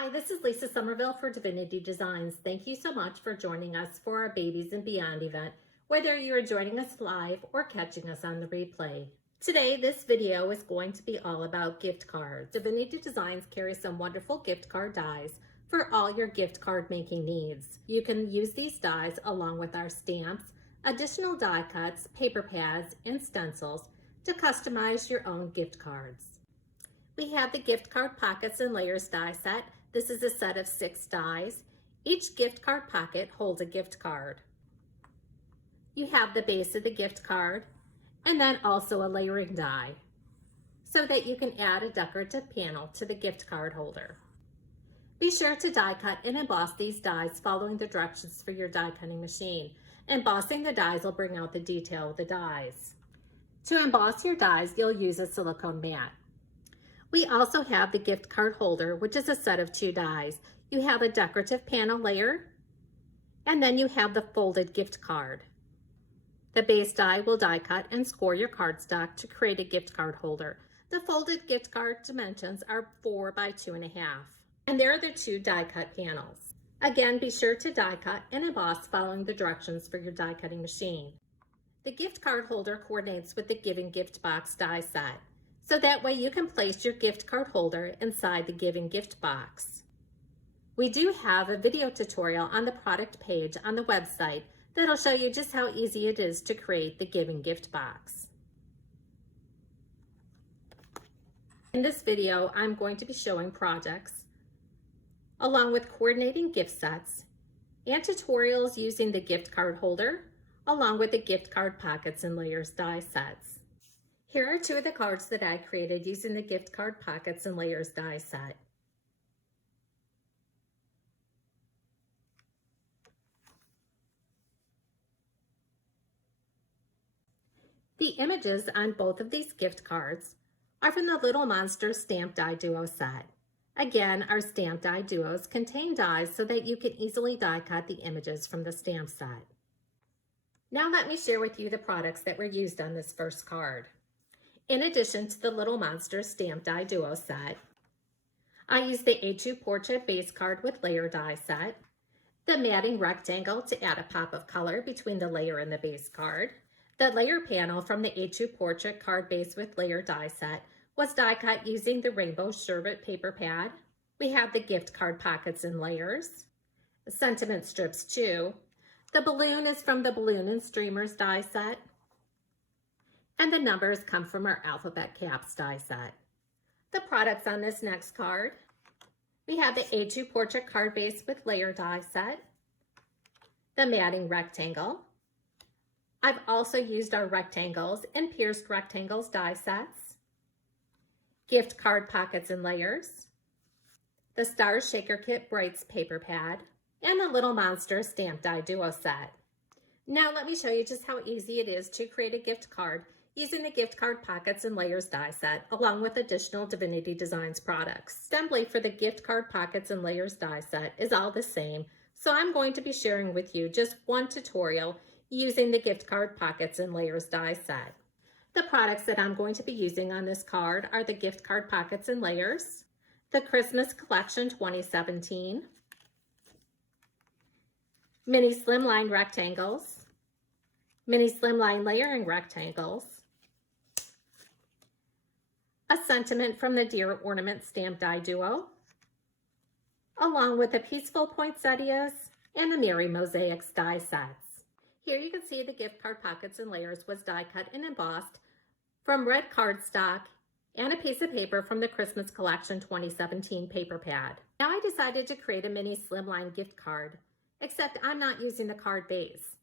Hi, this is Lisa Somerville for Divinity Designs. Thank you so much for joining us for our Babies and Beyond event, whether you are joining us live or catching us on the replay. Today, this video is going to be all about gift cards. Divinity Designs carries some wonderful gift card dies for all your gift card making needs. You can use these dies along with our stamps, additional die cuts, paper pads, and stencils to customize your own gift cards. We have the gift card pockets and layers die set. This is a set of 6 dies. Each gift card pocket holds a gift card. You have the base of the gift card and then also a layering die so that you can add a decorative panel to the gift card holder. Be sure to die cut and emboss these dies following the directions for your die cutting machine. Embossing the dies will bring out the detail of the dies. To emboss your dies, you'll use a silicone mat. We also have the gift card holder, which is a set of 2 dies. You have a decorative panel layer, and then you have the folded gift card. The base die will die cut and score your cardstock to create a gift card holder. The folded gift card dimensions are 4 by 2.5, and there are the 2 die cut panels. Again, be sure to die cut and emboss following the directions for your die cutting machine. The gift card holder coordinates with the Giving Gift Box die set, so that way you can place your gift card holder inside the Giving Gift Box. We do have a video tutorial on the product page on the website that'll show you just how easy it is to create the Giving Gift Box. In this video, I'm going to be showing projects along with coordinating gift sets and tutorials using the gift card holder along with the gift card pockets and layers die sets. Here are 2 of the cards that I created using the gift card pockets and layers die set. The images on both of these gift cards are from the Little Monster Stamp Die Duo set. Again, our Stamp Die Duos contain dies so that you can easily die cut the images from the stamp set. Now let me share with you the products that were used on this first card. In addition to the Little Monster Stamp Die Duo set, I used the A2 Portrait base card with layer die set, the matting rectangle to add a pop of color between the layer and the base card. The layer panel from the A2 Portrait card base with layer die set was die cut using the Rainbow Sherbet paper pad. We have the gift card pockets and layers, the sentiment strips too. The balloon is from the Balloon and Streamers die set, and the numbers come from our alphabet caps die set. The products on this next card, we have the A2 Portrait card base with layer die set, the matting rectangle. I've also used our rectangles and pierced rectangles die sets, gift card pockets and layers, the Star Shaker Kit Brights paper pad, and the Little Monster Stamp Die Duo set. Now let me show you just how easy it is to create a gift card using the gift card pockets and layers die set along with additional Divinity Designs products. Assembly for the gift card pockets and layers die set is all the same, so I'm going to be sharing with you just one tutorial using the gift card pockets and layers die set. The products that I'm going to be using on this card are the gift card pockets and layers, the Christmas Collection 2017, mini slimline rectangles, mini slimline layering rectangles, a sentiment from the Deer Ornament Stamp Die Duo, along with the Peaceful Poinsettias and the Merry Mosaics die sets. Here you can see the gift card pockets and layers was die cut and embossed from red cardstock and a piece of paper from the Christmas Collection 2017 paper pad. Now I decided to create a mini slimline gift card, except I'm not using the card base.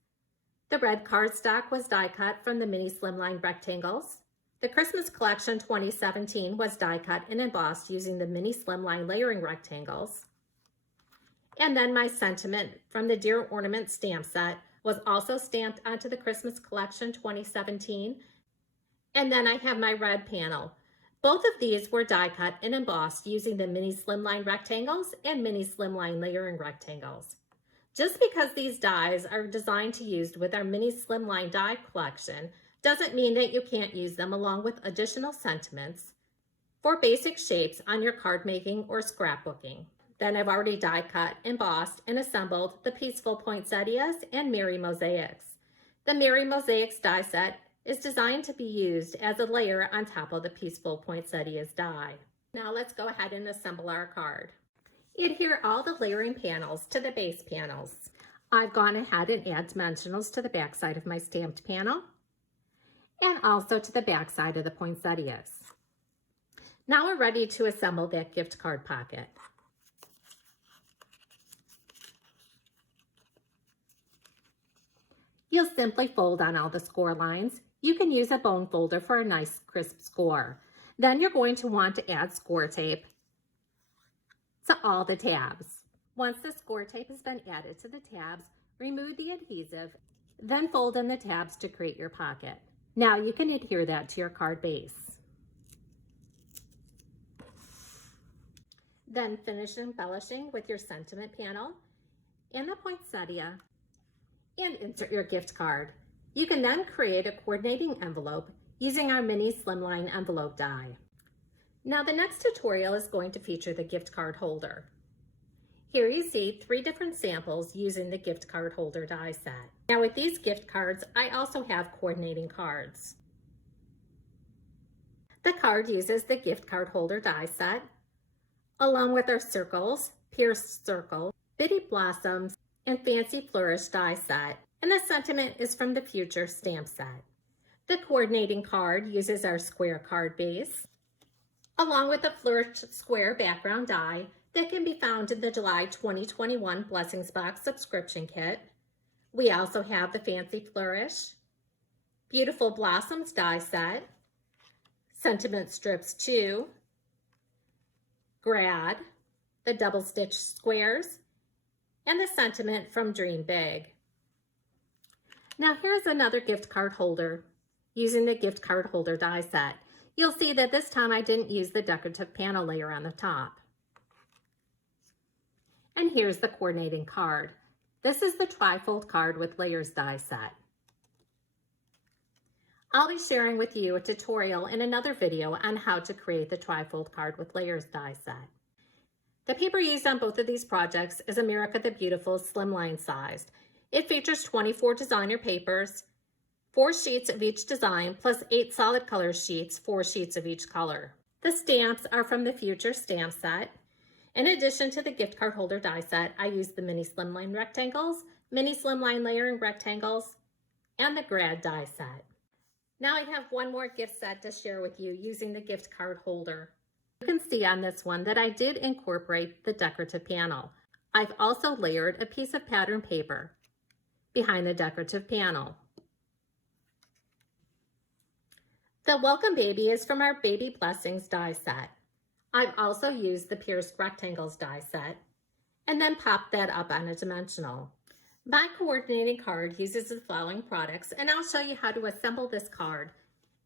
The red cardstock was die cut from the mini slimline rectangles. The Christmas Collection 2017 was die cut and embossed using the mini slimline layering rectangles. And then my sentiment from the Deer Ornament stamp set was also stamped onto the Christmas Collection 2017. And then I have my red panel. Both of these were die cut and embossed using the mini slimline rectangles and mini slimline layering rectangles. Just because these dies are designed to use with our mini slimline die collection doesn't mean that you can't use them along with additional sentiments for basic shapes on your card making or scrapbooking. Then I've already die cut, embossed, and assembled the Peaceful Poinsettias and Merry Mosaics. The Merry Mosaics die set is designed to be used as a layer on top of the Peaceful Poinsettias die. Now let's go ahead and assemble our card. Adhere all the layering panels to the base panels. I've gone ahead and added dimensionals to the back side of my stamped panel and also to the back side of the poinsettias. Now we're ready to assemble that gift card pocket. You'll simply fold on all the score lines. You can use a bone folder for a nice crisp score. Then you're going to want to add score tape to all the tabs. Once the score tape has been added to the tabs, remove the adhesive, then fold in the tabs to create your pocket. Now you can adhere that to your card base. Then finish embellishing with your sentiment panel and the poinsettia and insert your gift card. You can then create a coordinating envelope using our mini slimline envelope die. Now the next tutorial is going to feature the gift card holder. Here you see 3 different samples using the gift card holder die set. Now with these gift cards, I also have coordinating cards. The card uses the gift card holder die set, along with our circles, pierced circle, bitty blossoms, and fancy flourish die set, and the sentiment is from the future stamp set. The coordinating card uses our square card base, along with a flourished square background die that can be found in the July 2021 Blessings Box subscription kit. We also have the fancy flourish, beautiful blossoms die set, sentiment strips 2, grad, the double stitch squares, and the sentiment from Dream Big. Now here's another gift card holder using the gift card holder die set. You'll see that this time I didn't use the decorative panel layer on the top. And here's the coordinating card. This is the trifold card with layers die set. I'll be sharing with you a tutorial in another video on how to create the trifold card with layers die set. The paper used on both of these projects is America the Beautiful slimline sized. It features 24 designer papers, 4 sheets of each design, plus 8 solid color sheets, 4 sheets of each color. The stamps are from the Future stamp set. In addition to the gift card holder die set, I used the mini slimline rectangles, mini slimline layering rectangles, and the grad die set. Now I have one more gift set to share with you using the gift card holder. You can see on this one that I did incorporate the decorative panel. I've also layered a piece of pattern paper behind the decorative panel. The Welcome Baby is from our Baby Blessings die set. I've also used the pierced rectangles die set and then popped that up on a dimensional. My coordinating card uses the following products, and I'll show you how to assemble this card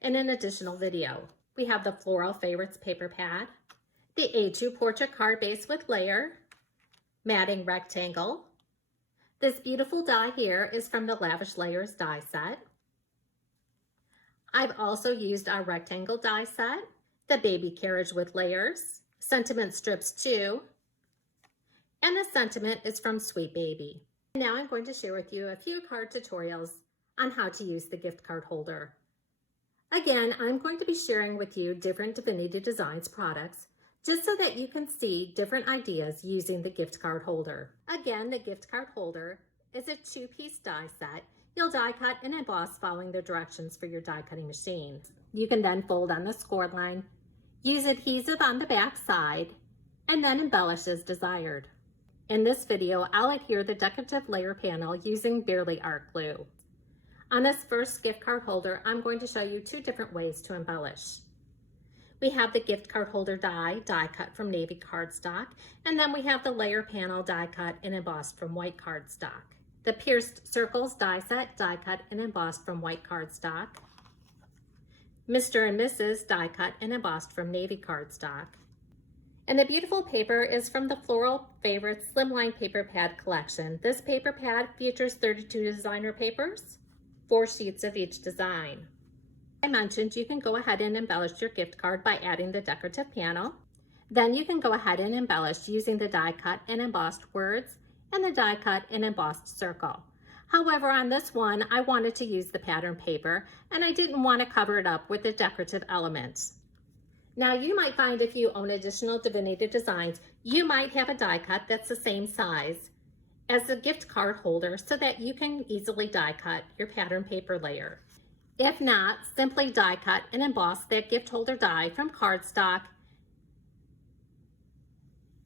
in an additional video. We have the Floral Favorites paper pad, the A2 portrait card base with layer, matting rectangle. This beautiful die here is from the Lavish Layers die set. I've also used our rectangle die set, the baby carriage with layers, sentiment strips 2, and the sentiment is from Sweet Baby. Now I'm going to share with you a few card tutorials on how to use the gift card holder. Again, I'm going to be sharing with you different Divinity Designs products just so that you can see different ideas using the gift card holder. Again, the gift card holder is a 2-piece die set. You'll die cut and emboss following the directions for your die cutting machine. You can then fold on the score line, use adhesive on the back side, and then embellish as desired. In this video, I'll adhere the decorative layer panel using Barely Art Glue. On this first gift card holder, I'm going to show you 2 different ways to embellish. We have the gift card holder die cut from navy cardstock, and then we have the layer panel die cut and embossed from white cardstock. The pierced circles die set, die cut and embossed from white cardstock. Mr. and Mrs. die cut and embossed from navy cardstock. And the beautiful paper is from the Floral Favorites Slimline Paper Pad collection. This paper pad features 32 designer papers, 4 sheets of each design. I mentioned you can go ahead and embellish your gift card by adding the decorative panel. Then you can go ahead and embellish using the die cut and embossed words and the die cut and embossed circle. However, on this one, I wanted to use the pattern paper and I didn't want to cover it up with the decorative elements. Now you might find if you own additional Divinity designs, you might have a die cut that's the same size as the gift card holder so that you can easily die cut your pattern paper layer. If not, simply die cut and emboss that gift holder die from cardstock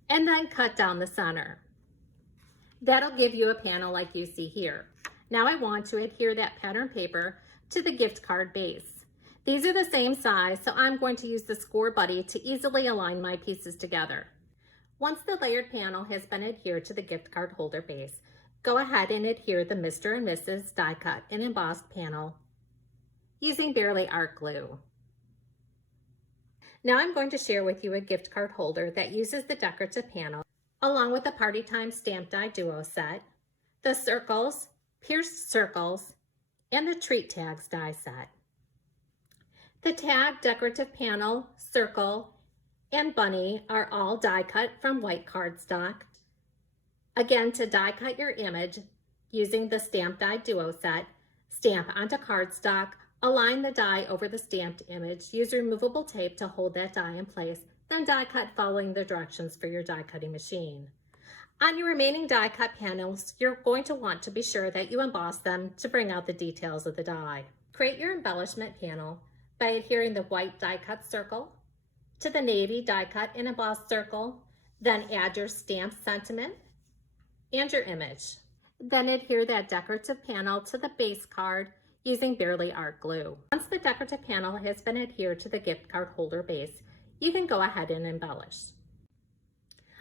and then cut down the center. That'll give you a panel like you see here. Now I want to adhere that pattern paper to the gift card base. These are the same size, so I'm going to use the score buddy to easily align my pieces together. Once the layered panel has been adhered to the gift card holder base, go ahead and adhere the Mr. and Mrs. die cut and embossed panel using Barely Art glue. Now I'm going to share with you a gift card holder that uses the decorative panel along with the Party Time Stamp Die Duo set, the circles, pierced circles, and the treat tags die set. The tag, decorative panel, circle, and bunny are all die cut from white cardstock. Again, to die cut your image using the Stamp Die Duo set, stamp onto cardstock, align the die over the stamped image, use removable tape to hold that die in place, then die cut following the directions for your die cutting machine. On your remaining die cut panels, you're going to want to be sure that you emboss them to bring out the details of the die. Create your embellishment panel by adhering the white die cut circle to the navy die cut and embossed circle, then add your stamped sentiment and your image. Then adhere that decorative panel to the base card using Barely Art glue. Once the decorative panel has been adhered to the gift card holder base, you can go ahead and embellish.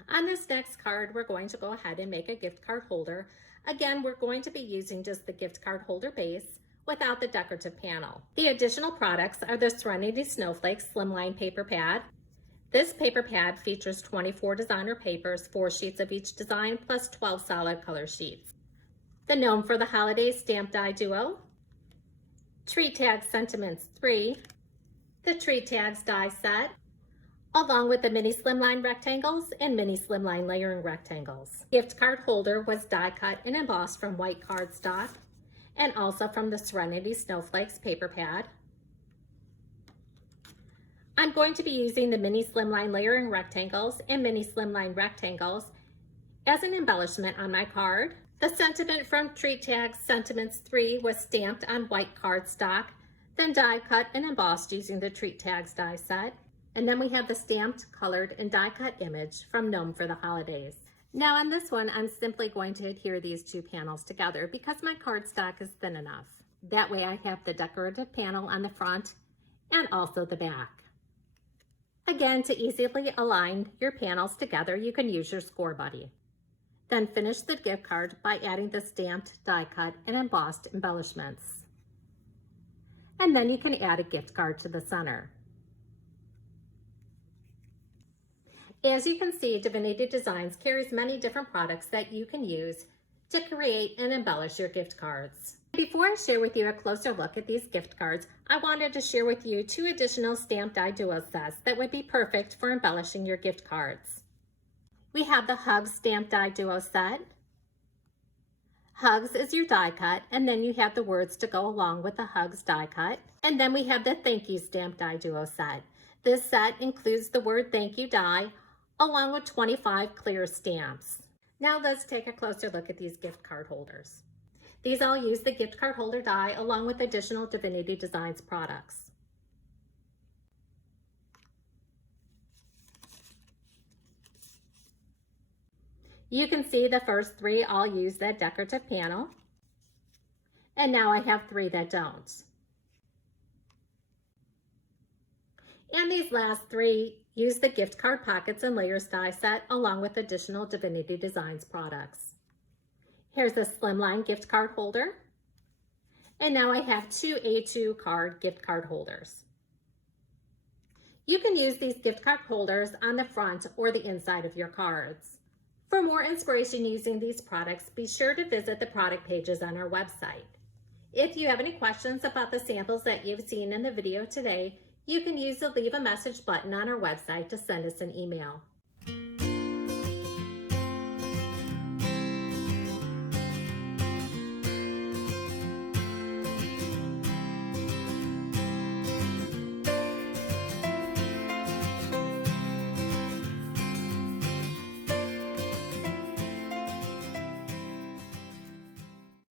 On this next card, we're going to go ahead and make a gift card holder. Again, we're going to be using just the gift card holder base without the decorative panel. The additional products are the Serenity Snowflakes Slimline Paper Pad. This paper pad features 24 designer papers, 4 sheets of each design, plus 12 solid color sheets. The Gnome for the Holidays Stamp Die Duo, Treat Tag Sentiments 3, the Treat Tags die set, along with the mini slimline rectangles and mini slimline layering rectangles. Gift card holder was die cut and embossed from white cardstock and also from the Serenity Snowflakes paper pad. I'm going to be using the mini slimline layering rectangles and mini slimline rectangles as an embellishment on my card. The sentiment from Treat Tags Sentiments 3 was stamped on white cardstock, then die cut and embossed using the Treat Tags die set. And then we have the stamped, colored, and die cut image from Gnome for the Holidays. Now on this one, I'm simply going to adhere these two panels together because my cardstock is thin enough. That way I have the decorative panel on the front and also the back. Again, to easily align your panels together, you can use your score buddy. Then finish the gift card by adding the stamped, die cut, and embossed embellishments. And then you can add a gift card to the center. As you can see, Divinity Designs carries many different products that you can use to create and embellish your gift cards. Before I share with you a closer look at these gift cards, I wanted to share with you 2 additional Stamp Die Duo sets that would be perfect for embellishing your gift cards. We have the Hugs Stamp Die Duo set. Hugs is your die cut, and then you have the words to go along with the Hugs die cut. And then we have the Thank You Stamp Die Duo set. This set includes the word thank you die, along with 25 clear stamps. Now let's take a closer look at these gift card holders. These all use the gift card holder die along with additional Divinity Designs products. You can see the first 3 all use that decorative panel, and now I have 3 that don't. And these last 3 use the gift card pockets and layers die set along with additional Divinity Designs products. Here's a slimline gift card holder. And now I have 2 A2 card gift card holders. You can use these gift card holders on the front or the inside of your cards. For more inspiration using these products, be sure to visit the product pages on our website. If you have any questions about the samples that you've seen in the video today, You can use the Leave a Message button on our website to send us an email.